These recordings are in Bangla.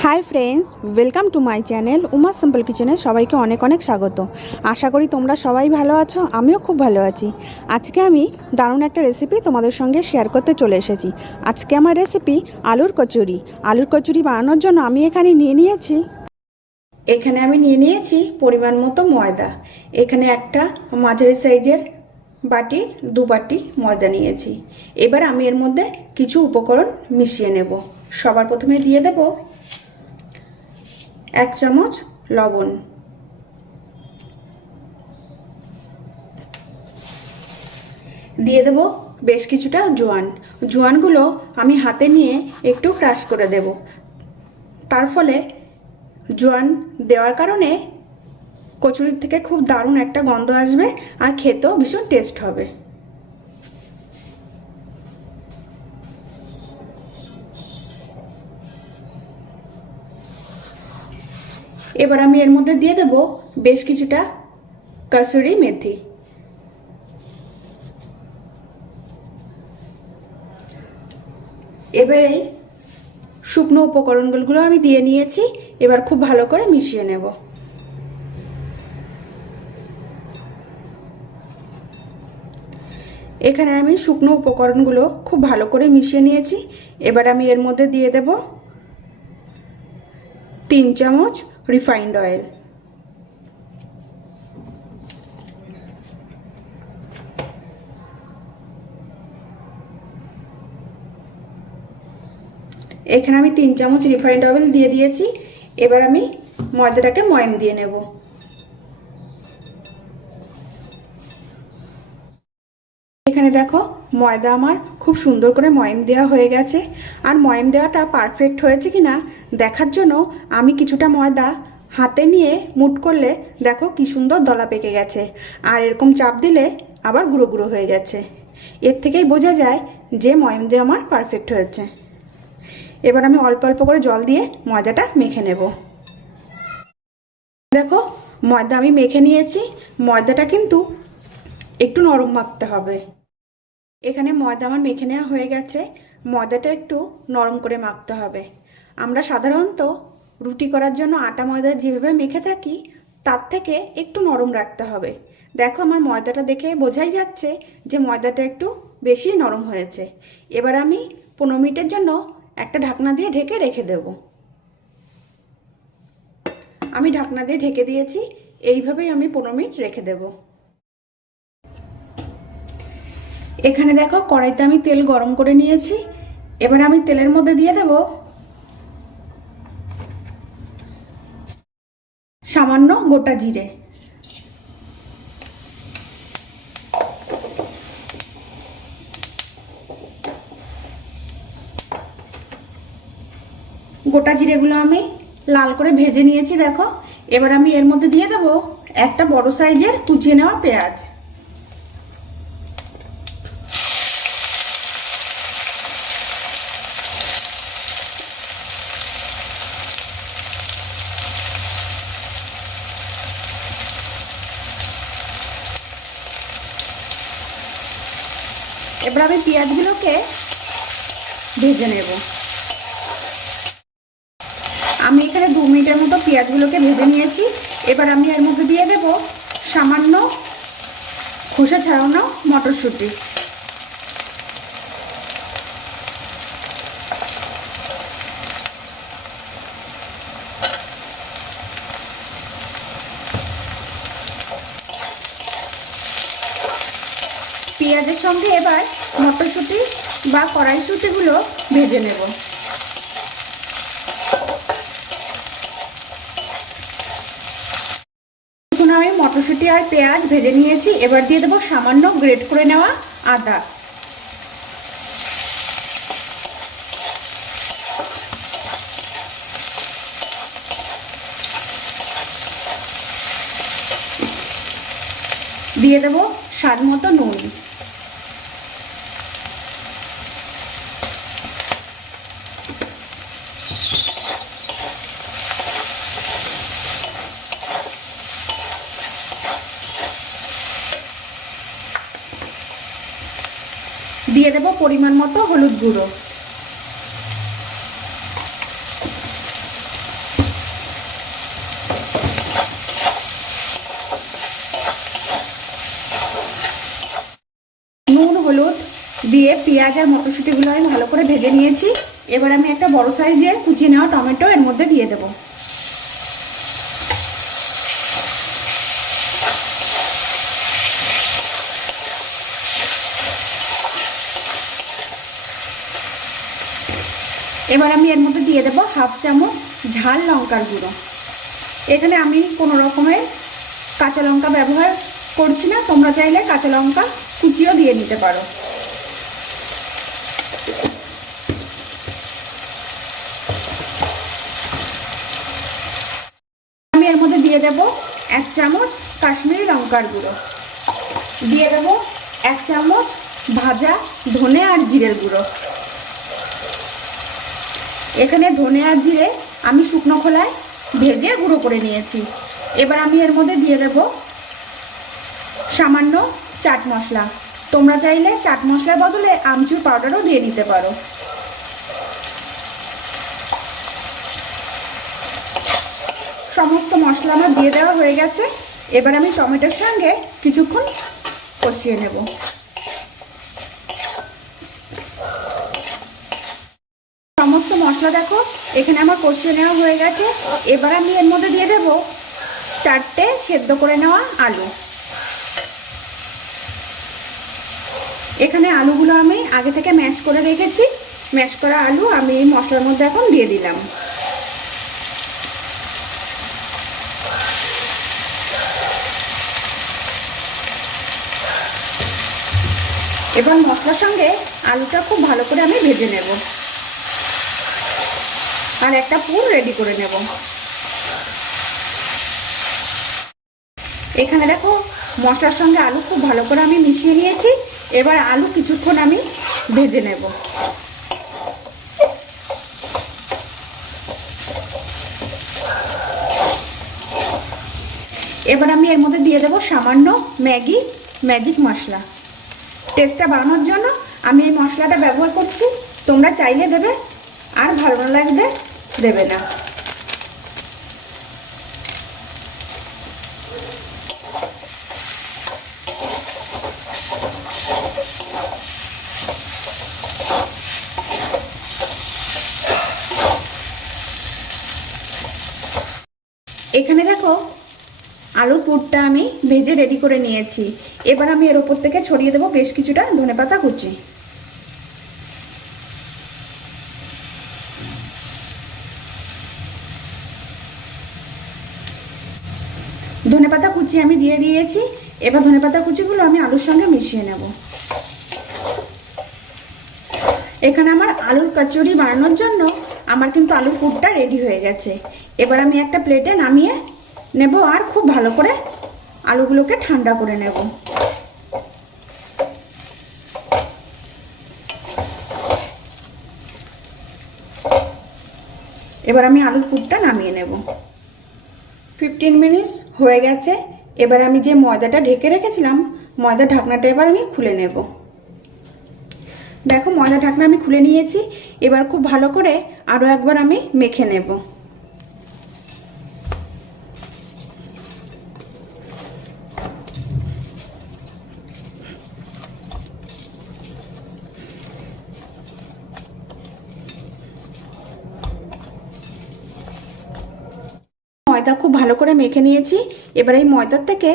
Hi friends, welcome to my channel Uma simple কিচেনে সবাইকে অনেক অনেক স্বাগত। আশা করি তোমরা সবাই ভালো আছো, আমিও খুব ভালো আছি। আজকে আমি দারুণ একটা রেসিপি তোমাদের সঙ্গে শেয়ার করতে চলে এসেছি। আজকে আমার রেসিপি আলুর কচুরি। আলুর কচুরি বানানোর জন্য আমি এখানে নিয়ে নিয়েছি। এখানে আমি নিয়ে নিয়েছি পরিমাণ মতো ময়দা। এখানে একটা মাঝারি সাইজের বাটির দু বাটি ময়দা নিয়েছি। এবার আমি এর মধ্যে কিছু উপকরণ মিশিয়ে নেব। সবার প্রথমে দিয়ে দেব এক চামচ লবণ। দিয়ে দেব বেশ কিছুটা জোয়ান। জোয়ানগুলো আমি হাতে নিয়ে একটু ক্রাশ করে দেব। তার ফলে জোয়ান দেওয়ার কারণে কচুরির থেকে খুব দারুণ একটা গন্ধ আসবে আর খেতেও ভীষণ টেস্ট হবে। এবার আমি এর মধ্যে দিয়ে দেব বেশ কিছুটা কসুরি মেথি। এবারে শুকনো উপকরণগুলো আমি দিয়ে নিয়েছি, এবার খুব ভালো করে মিশিয়ে নেব। এখানে আমি শুকনো উপকরণগুলো খুব ভালো করে মিশিয়ে নিয়েছি, এবার আমি এর মধ্যে দিয়ে দেব তিন চামচ রিফাইন্ড অয়েল এখানে আমি তিন চামচ রিফাইন্ড অয়েল দিয়ে দিয়েছি। এবার আমি ময়দাটাকে ময়ম দিয়ে নেব। এখানে দেখো, ময়দা আমার খুব সুন্দর করে ময়ম দেওয়া হয়ে গেছে। আর ময়ম দেওয়াটা পারফেক্ট হয়েছে কি না, দেখার জন্য আমি কিছুটা ময়দা হাতে নিয়ে মুট করলে দেখো কি সুন্দর দলা পেকে গেছে। আর এরকম চাপ দিলে আবার গুঁড়ো গুঁড়ো হয়ে গেছে। এর থেকেই বোঝা যায় যে ময়ম দেওয়া আমার পারফেক্ট হয়েছে। এবার আমি অল্প অল্প করে জল দিয়ে ময়দাটা মেখে নেব। দেখো, ময়দা আমি মেখে নিয়েছি। ময়দাটা কিন্তু একটু নরম মাখতে হবে। এখানে ময়দা আমার মেখে নেওয়া হয়ে গেছে। ময়দাটা একটু নরম করে মাখতে হবে। আমরা সাধারণত রুটি করার জন্য আটা ময়দা যেভাবে মেখে থাকি, তার থেকে একটু নরম রাখতে হবে। দেখো আমার ময়দাটা দেখে বোঝাই যাচ্ছে যে ময়দাটা একটু বেশি নরম হয়েছে। এবার আমি পনেরো মিনিটের জন্য একটা ঢাকনা দিয়ে ঢেকে রেখে দেব। আমি ঢাকনা দিয়ে ঢেকে দিয়েছি। এইভাবেই আমি পনেরো মিনিট রেখে দেব। এখানে দেখো কড়াইতে আমি তেল গরম করে নিয়েছি। এবার আমি তেলের মধ্যে দিয়ে দেব সামান্য গোটা জিরে। গোটা জিরেগুলো আমি লাল করে ভেজে নিয়েছি, দেখো। এবার আমি এর মধ্যে দিয়ে দেব একটা বড় সাইজের কুচিয়ে নেওয়া পেঁয়াজ। এবার আমি পেঁয়াজগুলোকে ভেজে নেব। আমি এখানে দু মিনিটের মতো পেঁয়াজগুলোকে ভেজে নিয়েছি। এবার আমি এর মধ্যে দিয়ে দেব সামান্য খোসা ছাড়ানো মটরশুঁটি পেঁয়াজের সঙ্গে এবার মটরশুঁটি বা কড়াইশুঁটিগুলো ভেজে নেব। আমি মটরশুঁটি আর পেঁয়াজ ভেজে নিয়েছি। এবার দিয়ে দেবো সামান্য গ্রেট করে নেওয়া আদা। দিয়ে দেবো স্বাদ মতো নুন। দিয়ে দেব পরিমাণ মতো হলুদ গুঁড়ো। নুন, হলুদ দিয়ে পেঁয়াজ আর মটরশুঁটিগুলো আমি ভালো করে ভেজে নিয়েছি। এবার আমি একটা বড় সাইজের কুচিয়ে নেওয়া টমেটো এর মধ্যে দিয়ে দেবো। এবার আমি এর মধ্যে দিয়ে দেবো হাফ চামচ ঝাল লঙ্কার গুঁড়ো। এখানে আমি কোনো রকমের কাঁচা লঙ্কা ব্যবহার করছি না, তোমরা চাইলে কাঁচা লঙ্কা কুচিও দিয়ে নিতে পারো। আমি এর মধ্যে দিয়ে দেব এক চামচ কাশ্মীরি লঙ্কার গুঁড়ো। দিয়ে দেব এক চামচ ভাজা ধনে আর জিরের গুঁড়ো। এখানে ধনে আর জিরে আমি শুকনো খোলায় ভেজে গুঁড়ো করে নিয়েছি। এবার আমি এর মধ্যে দিয়ে দেব সামান্য চাট মশলা। তোমরা চাইলে চাট মশলার বদলে আমচুর পাউডারও দিয়ে নিতে পারো। সমস্ত মশলা আমার দিয়ে দেওয়া হয়ে গেছে। এবার আমি টমেটোর সঙ্গে কিছুক্ষণ কষিয়ে নেব সমস্ত মশলা দেখো, এখানে আমার কষিয়ে নেওয়া হয়ে গেছে। এবার আমি এর মধ্যে দিয়ে দেব চারটে সেদ্ধ করে নেওয়া আলু। এখানে আলুগুলো আমি আগে থেকে ম্যাশ করে রেখেছি। ম্যাশ করা আলু আমি এই মশলার মধ্যে এখন দিয়ে দিলাম। এবার মশলার সঙ্গে আলুটা খুব ভালো করে আমি ভেজে নেব। আর একটা পুর রেডি করে নেব। এখানে দেখো, মশলার সঙ্গে আলু খুব ভালো করে আমি মিশিয়ে নিয়েছি। এবার আলু কিছুক্ষণ আমি ভেজে নেব। এবার আমি এর মধ্যে দিয়ে দেবো সামান্য ম্যাগি, ম্যাজিক মশলা। টেস্টটা বাড়ানোর জন্য আমি এই মশলাটা ব্যবহার করছি। তোমরা চাইলে দেবে, আর ভালো না লাগলে দেবে না। এখানে দেখো, আলু পুরটা আমি ভেজে রেডি করে নিয়েছি। এবার আমি এর ওপর থেকে ছড়িয়ে দেবো বেশ কিছুটা ধনেপাতা কুচি ধনেপাতা কুচি আমি দিয়ে দিয়েছি। এবার ধনেপাতা কুচিগুলো আমি আলুর সঙ্গে মিশিয়ে নেব। এখানে আমার আলুর কচুরি বানানোর জন্য আমার কিন্তু আলুর পুরটা রেডি হয়ে গেছে। এবার আমি একটা প্লেটে নামিয়ে নেব আর খুব ভালো করে আলুগুলোকে ঠান্ডা করে নেব। এবার আমি আলুর পুরটা নামিয়ে নেব। ফিফটিন মিনিটস হয়ে গেছে। এবার আমি যে ময়দাটা ঢেকে রেখেছিলাম ময়দা ঢাকনাটা এবার আমি খুলে নেব। দেখো ময়দা ঢাকনা আমি খুলে নিয়েছি, এবার খুব ভালো করে আরও একবার আমি মেখে নেব। ময়দা খুব ভালো করে মেখে নিয়েছি। এবার এই ময়দার থেকে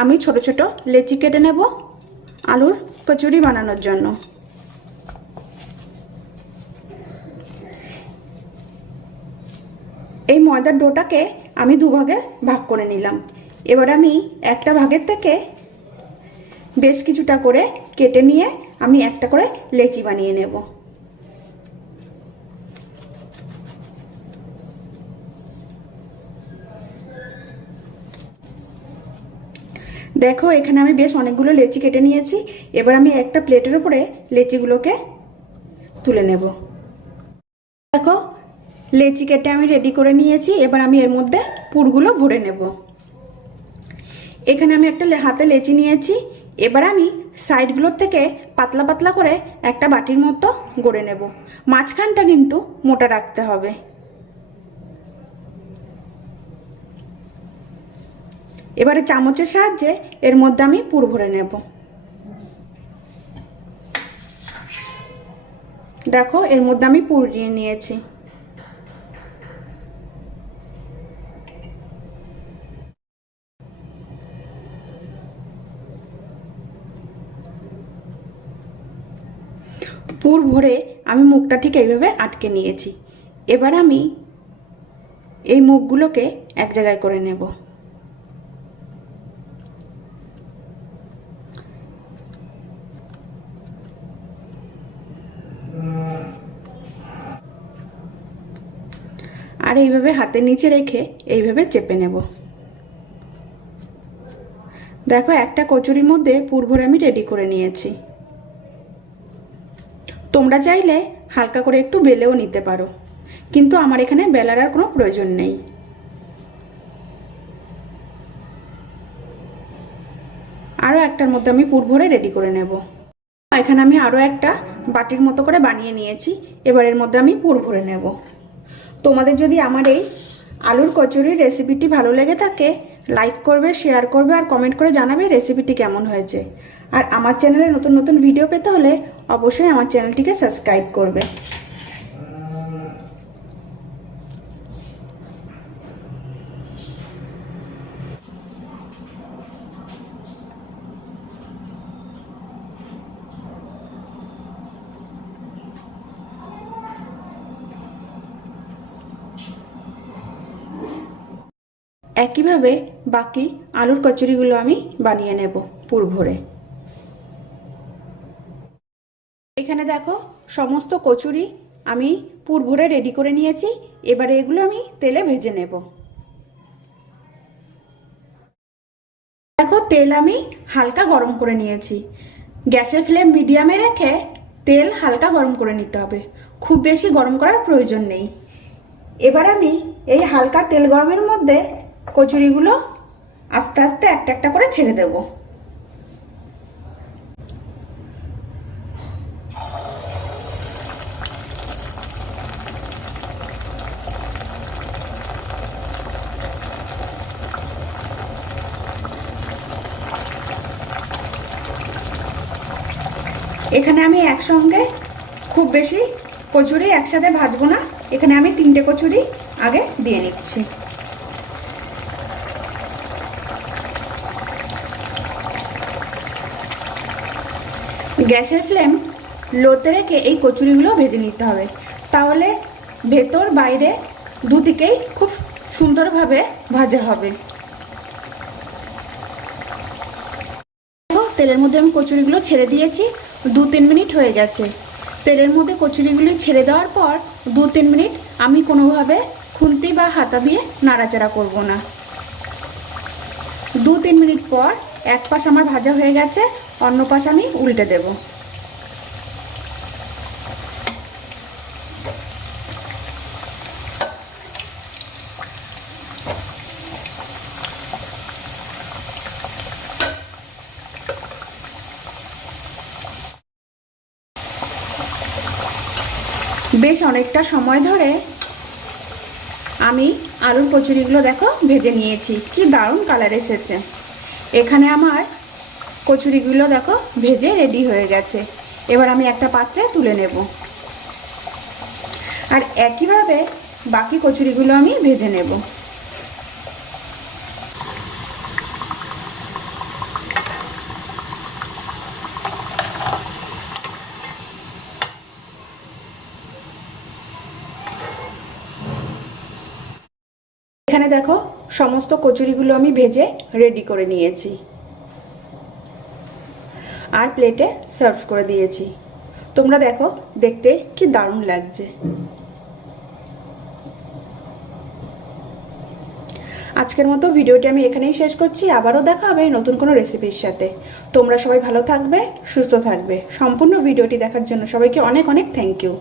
আমি ছোট ছোট লেচি কেটে নেব আলুর কচুরি বানানোর জন্য। এই ময়দার ডোটাকে আমি দুভাগে ভাগ করে নিলাম। এবার আমি একটা ভাগের থেকে বেশ কিছুটা করে কেটে নিয়ে আমি একটা করে লেচি বানিয়ে নেব। দেখো, এখানে আমি বেশ অনেকগুলো লেচি কেটে নিয়েছি। এবার আমি একটা প্লেটের উপরে লেচিগুলোকে তুলে নেব। দেখো, লেচি কেটে আমি রেডি করে নিয়েছি। এবার আমি এর মধ্যে পুরগুলো ভরে নেব। এখানে আমি একটা হাতে লেচি নিয়েছি। এবার আমি সাইডগুলোর থেকে পাতলা পাতলা করে একটা বাটির মতো গড়ে নেব। মাঝখানটা কিন্তু মোটা রাখতে হবে। এবারে চামচের সাহায্যে এর মধ্যে আমি পুর ভরে নেব। দেখো, এর মধ্যে আমি পুর নিয়ে নিয়েছি। পুর ভরে আমি মুখটা ঠিক এইভাবে আটকে নিয়েছি। এবার আমি এই মুখগুলোকে এক জায়গায় করে নেব। এইভাবে হাতের নিচে রেখে এইভাবে চেপে নেব। দেখো, একটা কচুরির মধ্যে পুর ভরে আমি রেডি করে নিয়েছি। তোমরা চাইলে হালকা করে একটু বেলেও নিতে পারো, কিন্তু আমার এখানে বেলার আর কোনো প্রয়োজন নেই। আরও একটার মধ্যে আমি পুর ভরে রেডি করে নেব। এখানে আমি আরও একটা বাটির মতো করে বানিয়ে নিয়েছি এবার এর মধ্যে আমি পুর ভরে নেব। তোমাদের যদি আমার এই আলুর কচুরির রেসিপিটি ভালো লেগে থাকে লাইক করবে শেয়ার করবে আর কমেন্ট করে জানাবে রেসিপিটি কেমন হয়েছে। আর আমার চ্যানেলে নতুন নতুন ভিডিও পেতে হলে অবশ্যই আমার চ্যানেলটিকে সাবস্ক্রাইব করবে। একইভাবে বাকি আলুর কচুরিগুলো আমি বানিয়ে নেব পুর ভরে। এখানে দেখো সমস্ত কচুরি আমি পুর ভরে রেডি করে নিয়েছি, এবারে এগুলো আমি তেলে ভেজে নেব। দেখো তেল আমি হালকা গরম করে নিয়েছি। গ্যাসের ফ্লেম মিডিয়ামে রেখে তেল হালকা গরম করে নিতে হবে। খুব বেশি গরম করার প্রয়োজন নেই। এবার আমি এই হালকা তেল গরমের মধ্যে কচুরিগুলো আস্তে আস্তে একটা একটা করে ছেড়ে দেব। এখানে আমি একসঙ্গে খুব বেশি কচুরি একসাথে ভাজবো না। এখানে আমি তিনটে কচুরি আগে দিয়ে নিচ্ছি। গ্যাসের ফ্লেম লোতে রেখে এই কচুরিগুলো ভেজে নিতে হবে। তাহলে ভেতর, বাইরে দুদিকেই খুব সুন্দরভাবে ভাজা হবে। তেলের মধ্যে আমি কচুরিগুলো ছেড়ে দিয়েছি দু তিন মিনিট হয়ে গেছে। তেলের মধ্যে কচুরিগুলি ছেড়ে দেওয়ার পর দু তিন মিনিট আমি কোনোভাবে খুন্তি বা হাতা দিয়ে নাড়াচাড়া করব না। দু তিন মিনিট পর এক পাশ আমার ভাজা হয়ে গেছে অন্য পাশ আমি উল্টে দেব। বেশ অনেকটা সময় ধরে আমি আলুর কচুরিগুলো দেখো ভেজে নিয়েছি। কি দারুণ কালার এসেছে। এখানে আমার কচুরিগুলো দেখো ভেজে রেডি হয়ে গেছে। এবার আমি একটা পাত্রে তুলে নেব। আর একইভাবে বাকি কচুরিগুলো আমি ভেজে নেব। এখানে দেখো সমস্ত কচুরিগুলো আমি ভেজে রেডি করে নিয়েছি। আর প্লেটে সার্ভ করে দিয়েছি। তোমরা দেখো, দেখতে কি দারুণ লাগছে। আজকের মতো ভিডিওটি আমি এখানেই শেষ করছি। আবারও দেখা হবে নতুন কোনো রেসিপির সাথে। তোমরা সবাই ভালো থাকবে, সুস্থ থাকবে। সম্পূর্ণ ভিডিওটি দেখার জন্য সবাইকে অনেক অনেক থ্যাংক ইউ